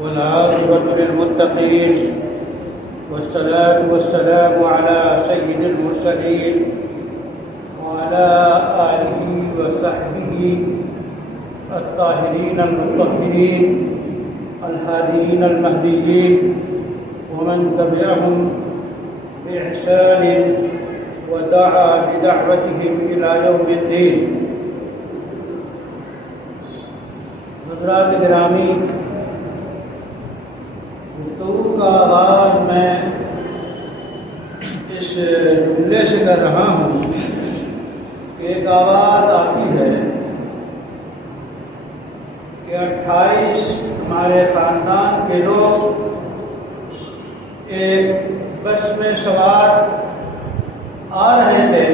والعاقبة للمتقين والصلاة والسلام على سيد المرسلين وعلى آله وصحبه الطاهرين المطهرين الهاديين المهديين ومن تبعهم بإحسان ودعا بدعوتهم إلى يوم الدين. حضرات گرامی، گفتگو کا آغاز میں اس جملے سے کر رہا ہوں کہ ایک آواز آتی ہے کہ 28 ہمارے خاندان کے لوگ ایک بس میں سوار آ رہے تھے،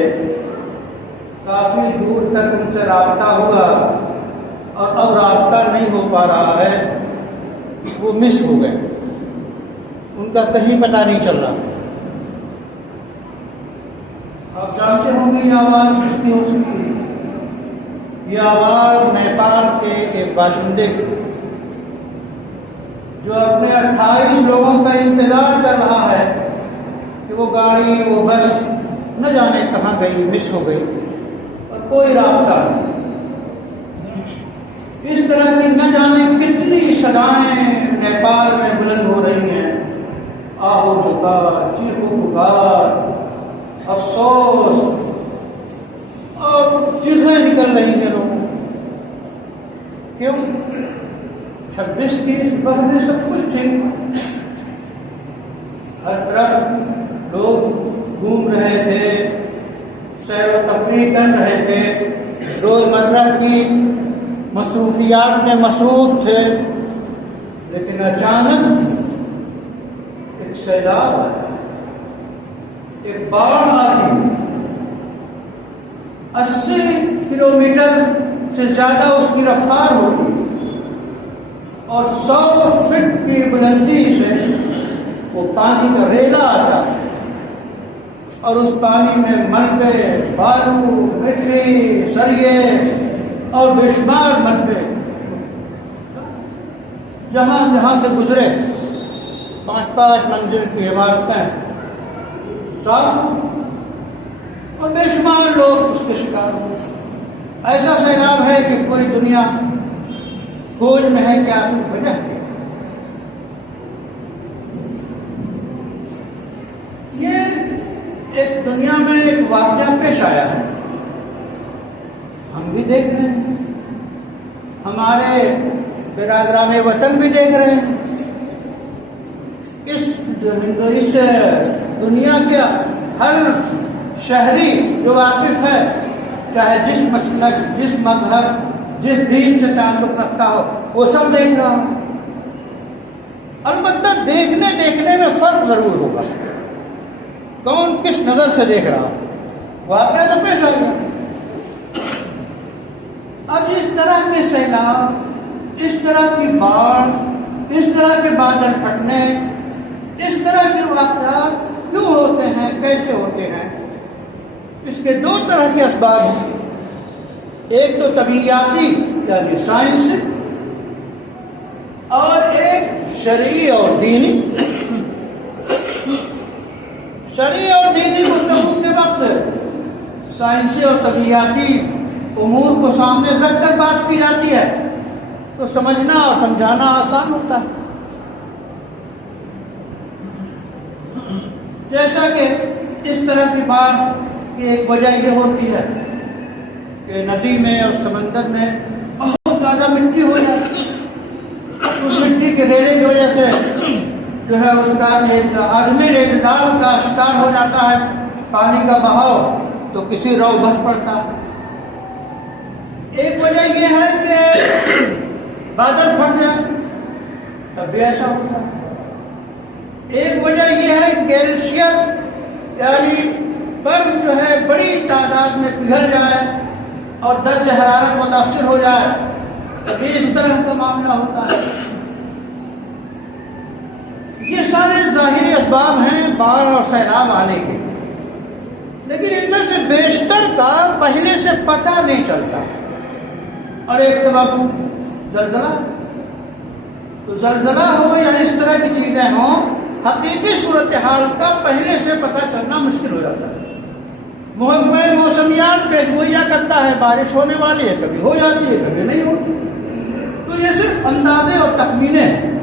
کافی دور تک ان سے رابطہ ہوا اور اب رابطہ نہیں ہو پا رہا ہے، وہ مس ہو گئے، ان کا کہیں پتہ نہیں چل رہا۔ آپ جانتے ہوں گے یہ آواز کس کی ہو سکتی ہے؟ یہ آواز نیپال کے ایک باشندے کی، جو اپنے 28 لوگوں کا انتظار کر رہا ہے کہ وہ گاڑی، وہ بس نہ جانے کہاں گئی، مس ہو گئی اور کوئی رابطہ نہیں۔ اس طرح کی نہ جانے کتنی صدائیں نیپال میں بلند ہو رہی ہیں، آہو پکار، چیخو پکار، افسوس اور چیخیں نکل رہی ہیں لوگوں۔ کیوں؟ 26 کی صبح میں سب کچھ ٹھیک، ہر طرف لوگ گھوم رہے تھے، سیر و تفریح کر رہے تھے، روزمرہ کی مصروفیات میں مصروف تھے، لیکن اچانک ایک سیلاب آیا، ایک باڑھ آئی، 80 کلومیٹر سے زیادہ اس کی رفتار ہوگی اور 100 فٹ کی بلندی سے وہ پانی کا ریلا آتا اور اس پانی میں ملبے، بالو، مٹی، سریے اور بے شمار ملبے جہاں جہاں سے گزرے، 5 منزل کی عمارتیں صاف اور بے شمار لوگ اس کے شکار ہوئے۔ ایسا سیلاب ہے کہ پوری دنیا کھوج میں ہے کہ آخر وجہ ہے۔ یہ ایک دنیا میں ایک واقعہ پیش آیا ہے، ہم بھی دیکھ رہے ہیں، ہمارے برادران وطن بھی دیکھ رہے ہیں، اس دنیا کے ہر شہری جو واقف ہے، چاہے جس مسلک، جس مذہب، جس دین سے تعلق رکھتا ہو، وہ سب دیکھ رہا ہو۔ البتہ دیکھنے میں فرق ضرور ہوگا، کون کس نظر سے دیکھ رہا ہو، واقعہ تو پیش آئے گا۔ اب اس طرح کے سیلاب، اس طرح کی باڑھ، اس طرح کے بادل پھٹنے، اس طرح کے واقعات کیوں ہوتے ہیں، کیسے ہوتے ہیں؟ اس کے 2 طرح کے اسباب ہیں، ایک تو طبیعیاتی یعنی سائنسی، اور ایک شرعی اور دینی۔ شرعی اور دینی گفتگو کے وقت سائنسی اور طبیعیاتی امور کو سامنے رکھ کر بات کی جاتی ہے تو سمجھنا اور سمجھانا آسان ہوتا ہے۔ جیسا کہ اس طرح کی بات کی ایک وجہ یہ ہوتی ہے کہ ندی میں اور سمندر میں بہت زیادہ مٹی ہو جاتی ہے، اس مٹی کے ریلے کی وجہ سے جو ہے اس کا ایک عدم اعتدال کا شکار ہو جاتا ہے، پانی کا بہاؤ تو کسی رو بہہ پڑتا ہے۔ ایک وجہ یہ ہے کہ بادل پھٹ جائے، تب بھی ایسا ہوتا ہے۔ ایک وجہ یہ ہے کیلشیم یعنی برف جو ہے بڑی تعداد میں پگھل جائے اور درجہ حرارت متاثر ہو جائے، تبھی اس طرح کا معاملہ ہوتا ہے۔ یہ سارے ظاہری اسباب ہیں باڑھ اور سیلاب آنے کے، لیکن ان میں سے بیشتر کا پہلے سے پتہ نہیں چلتا۔ اور ایک سبب زلزلہ، تو زلزلہ ہو یا اس طرح کی چیزیں ہوں، حقیقی صورتحال کا پہلے سے پتہ کرنا مشکل ہو جاتا ہے۔ محکمہ موسمیات پیشگوئیاں کرتا ہے، بارش ہونے والی ہے، کبھی ہو جاتی ہے کبھی نہیں ہوتی، تو یہ صرف اندازے اور تخمینے ہیں۔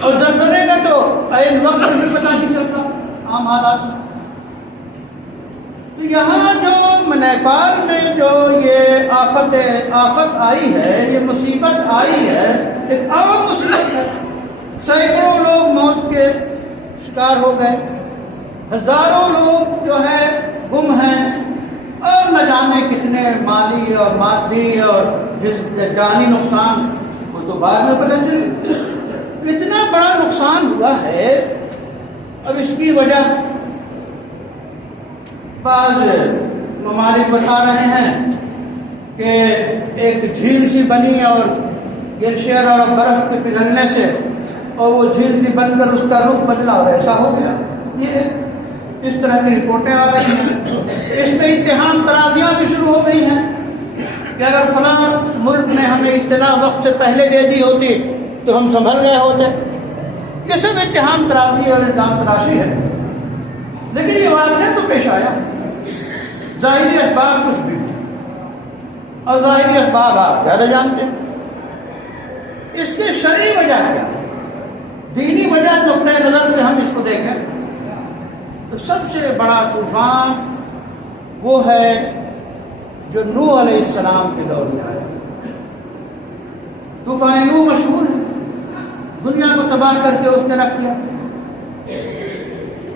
اور زلزلے کا تو عین وقت بھی پتہ نہیں چلتا عام حالات میں۔ تو یہاں جو نیپال میں جو یہ آفت آئی ہے، یہ مصیبت آئی ہے، ایک عام مصیبت ہے۔ سینکڑوں لوگ موت کے شکار ہو گئے، ہزاروں لوگ جو ہے گم ہیں، اور نہ جانے کتنے مالی اور مادی اور جانی نقصان، وہ تو بعد میں پتہ چلے۔ اتنا بڑا نقصان ہوا ہے۔ اب اس کی وجہ بعض ممالک بتا رہے ہیں کہ ایک جھیل سی بنی اور گلیشیئر اور برف کے پگھلنے سے، اور وہ جھیل سی بن کر اس کا رخ بدلا اور ایسا ہو گیا۔ یہ اس طرح کی رپورٹیں آ رہی ہیں۔ اس پہ اتہام ترازیاں بھی شروع ہو گئی ہیں کہ اگر فلاں ملک نے ہمیں اطلاع وقت سے پہلے دے دی ہوتی تو ہم سنبھل گئے ہوتے۔ یہ سب اتہام ترازی اور الزام تراشی ہے، لیکن یہ واقعہ تو پیش آیا۔ ظاہری اسباب کچھ بھی، اور ظاہری اسباب آپ زیادہ جانتے ہیں۔ اس کے شرعی وجہ کیا، دینی وجہ نقطۂ نظر سے ہم اس کو دیکھیں تو سب سے بڑا طوفان وہ ہے جو نوح علیہ السلام کے دور میں آیا۔ طوفان نوح مشہور ہے، دنیا کو تباہ کر کے اس نے رکھ دیا۔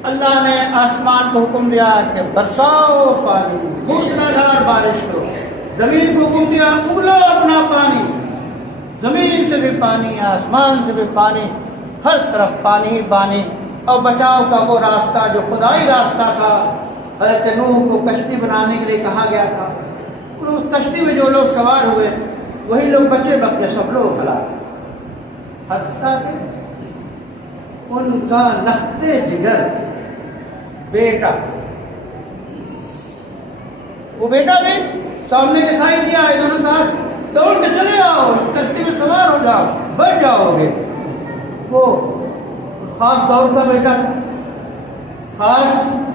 اللہ نے آسمان کو حکم دیا کہ برساؤ پانی، موسلادھار بارش کرو۔ زمین کو حکم دیا اگلو اپنا پانی، زمین سے بھی پانی، آسمان سے بھی پانی، ہر طرف پانی پانی۔ اور بچاؤ کا وہ راستہ جو خدائی راستہ تھا، حضرت نوح کو کشتی بنانے کے لیے کہا گیا تھا، اور اس کشتی میں جو لوگ سوار ہوئے وہی لوگ بچے بچے سب لوگ ہلاک، حتیٰ کہ ان کا لختے جگر بیٹا، وہ بیٹا بھی سامنے دکھائی دیا، انہوں نے کہا دوڑ کے چلے آؤ، اس کشتی میں سوار ہو جاؤ، بچ جاؤ گے۔ وہ خاص دور کا بیٹا تھا، خاص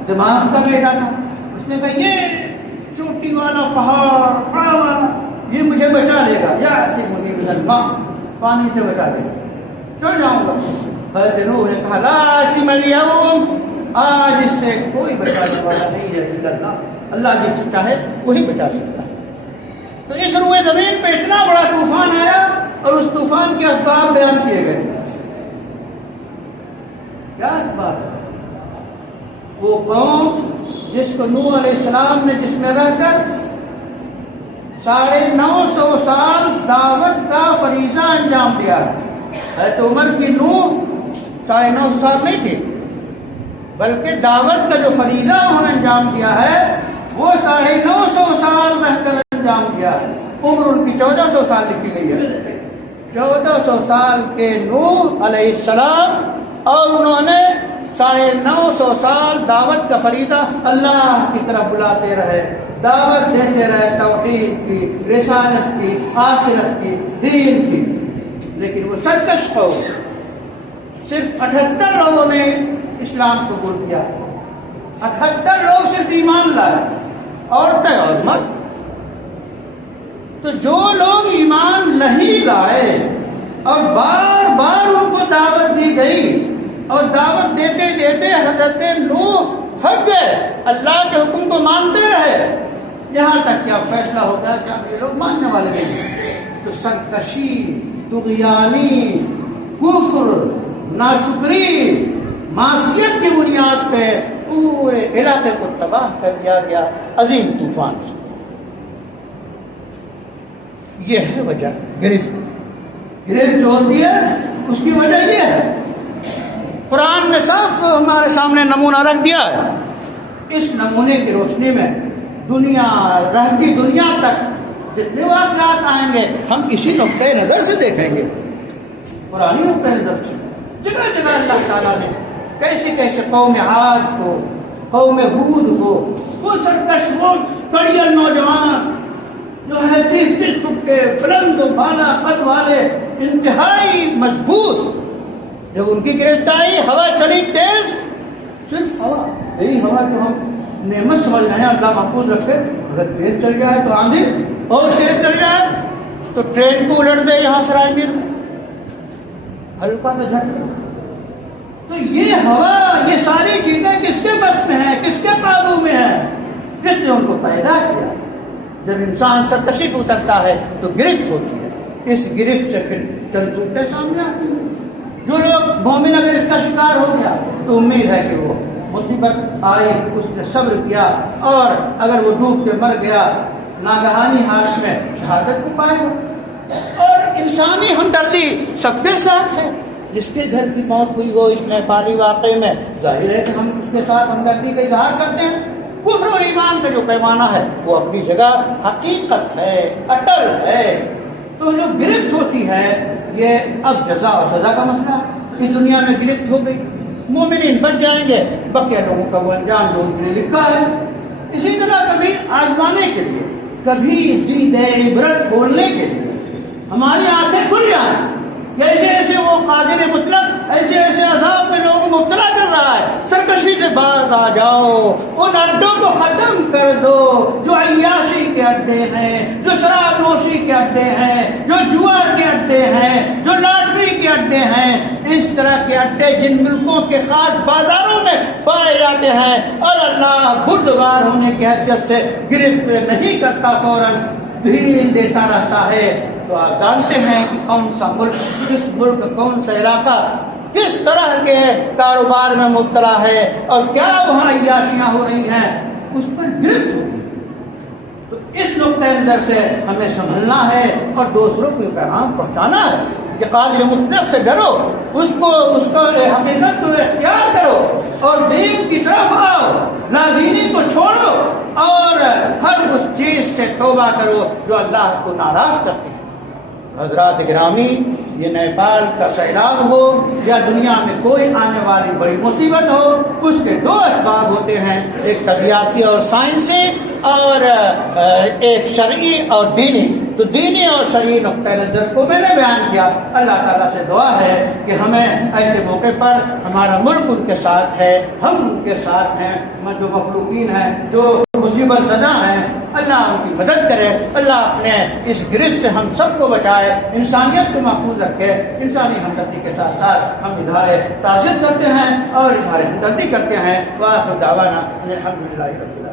دماغ کا بیٹا تھا۔ اس نے کہا یہ چوٹی والا پہاڑ بڑا والا یہ مجھے بچا لے گا، یا ایسی منی بدل پانی سے بچا لے گا، چڑھ جاؤں گا۔ حضرت نوح نے کہا لا عاصم اليوم، آج اس سے کوئی بچانے والا نہیں ہے الا اللہ، اللہ جس سے چاہے وہی بچا سکتا ہے۔ تو اس روئے زمین پہ اتنا بڑا طوفان آیا اور اس طوفان کے اسباب بیان کیے گئے۔ کیا اسباب ہے؟ وہ قوم جس کو نوح علیہ السلام نے جس میں رہ کر 950 سال دعوت کا فریضہ انجام دیا۔ حضرت عمر کی نوح 950 سال نہیں تھی، بلکہ دعوت کا جو فریضہ انہوں نے انجام دیا ہے وہ 950 سال رہ کر انجام دیا ہے۔ عمر ان کی 1400 سال لکھی گئی ہے۔ 1400 سال کے نوح علیہ السلام، اور انہوں نے 950 سال دعوت کا فریضہ اللہ کی طرف بلاتے رہے، دعوت دیتے رہے، توحید کی، رسالت کی، آخرت کی، دین کی۔ لیکن وہ سرکش قوم، صرف 78 لوگوں نے اسلام قبول کیا، 78 لوگ صرف ایمان لائے، عورتیں اور مرد۔ تو جو لوگ ایمان نہیں لائے اور بار بار ان کو دعوت دی گئی، اور دعوت دیتے دیتے حضرت نوح تھک گئے، اللہ کے حکم کو مانتے رہے، یہاں تک کہ اب فیصلہ ہوتا ہے کہ اب یہ لوگ ماننے والے نہیں، تو سرکشی، طغیانی، کفر، ناشکری، معصیت کی بنیاد پہ پورے علاقے کو تباہ کر دیا گیا عظیم طوفان سے۔ یہ ہے وجہ، گرفت جو ہوتی ہے اس کی وجہ یہ ہے۔ قرآن نے صاف ہمارے سامنے نمونہ رکھ دیا ہے۔ اس نمونے کی روشنی میں دنیا، رہتی دنیا تک جتنے واقعات آئیں گے ہم اسی نقطۂ نظر سے دیکھیں گے، قرآنی نقطۂ نظر سے۔ جگہ جگہ اللہ تعالیٰ نے کیسے کیسے قوم عاد کو، قوم ہود کو، وہ سرکش، وہ کڑیل نوجوان جو ہے 30 فٹ کے بلند و بالا قد والے، انتہائی مضبوط. جب ان کی گرفت آئی ہوا چلی تیز, صرف ہوا, یہی ہوا جو ہم نعمت سمجھ رہے ہیں اللہ محفوظ رکھے, اگر تیز چل جائے تو آندھی, اور تیز چل جائے تو ٹرین کو الٹ دے یہاں سرائے میر, ہلکا سا جھٹکا. تو یہ ہوا, یہ ساری چیزیں کس کے بس میں ہیں, کس کے قابو میں ہیں؟ جس نے ان کو پیدا کیا. جب انسان سرکشی کو اترتا ہے تو گرفت ہوتی ہے, اس گرفت سے پھر چند صورتیں سامنے آتی ہیں. جو لوگ مومن اگر اس کا شکار ہو گیا تو امید ہے کہ وہ مصیبت آئی, اس نے صبر کیا, اور اگر وہ ڈوب کے مر گیا ناگہانی حالت میں شہادت کو پائے گا. اور انسانی ہمدردی سب کے ساتھ ہے. جس کے گھر کی موت ہوئی ہو اس نیپالی واقعے میں, ظاہر ہے کہ ہم اس کے ساتھ ہمدردی کا اظہار کرتے ہیں. کفر اور ایمان کا جو پیمانہ ہے وہ اپنی جگہ حقیقت ہے, اٹل ہے. تو جو گرفت ہوتی ہے یہ اب جزا اور سزا کا مسئلہ. اس دنیا میں گرفت ہو گئی, مومنین بچ جائیں گے, بقیہ لوگوں کا وہ انجام جو ان نے لکھا ہے. اسی طرح کبھی آزمانے کے لیے, کبھی دید عبرت کھولنے کے لیے ہماری آنکھیں کھل جائیں. ایسے ایسے وہ قادر مطلق ایسے ایسے عذاب میں لوگوں کو مبتلا کر رہا ہے. سرکشی سے باز آ جاؤ, ان اڈوں کو ختم کر دو جو عیاشی کے اڈے ہیں, جو شراب نوشی کے اڈے ہیں, جو جوا کے اڈے ہیں, جو لاٹری کے اڈے ہیں. اس طرح کے اڈے جن ملکوں کے خاص بازاروں میں پائے جاتے ہیں, اور اللہ بردبار ہونے کی حیثیت سے گرفت نہیں کرتا, فوراً ڈھیل دیتا رہتا ہے. تو آپ جانتے ہیں کہ کون سا ملک, کس ملک, کون سا علاقہ کس طرح کے کاروبار میں مبتلا ہے اور کیا وہاں عیاشیاں ہو رہی ہیں, اس پر گرفت ہوگی. تو اس نقطۂ نظر سے ہمیں سنبھلنا ہے اور دوسروں کو پیغام پہنچانا ہے کہ قادر مطلق سے ڈرو, اس کو حقیقت کو اختیار کرو اور دین کی طرف آؤ, نادینی کو چھوڑو اور ہر اس چیز سے توبہ کرو جو اللہ کو ناراض کرتے ہیں. حضرات گرامی, یہ نیپال کا سیلاب ہو یا دنیا میں کوئی آنے والی بڑی مصیبت ہو, اس کے دو اسباب ہوتے ہیں, ایک طبیعتی اور سائنسی, اور ایک شرعی اور دینی. تو دینی اور شرعی نقطۂ نظر کو میں نے بیان کیا. اللہ تعالیٰ سے دعا ہے کہ ہمیں ایسے موقع پر, ہمارا ملک ان کے ساتھ ہے, ہم ان کے ساتھ ہیں, جو مخلوقین ہیں, جو مصیبت زدہ ہیں, اللہ ان کی مدد کرے. اللہ اپنے اس گرفت سے ہم سب کو بچائے, انسانیت کو محفوظ رکھے. انسانی ہمدردی کے ساتھ ساتھ ہم اظہار تعزیت کرتے ہیں اور اظہار ہمدردی کرتے ہیں. وآخر دعوانا الحمدللہ رب العالمین.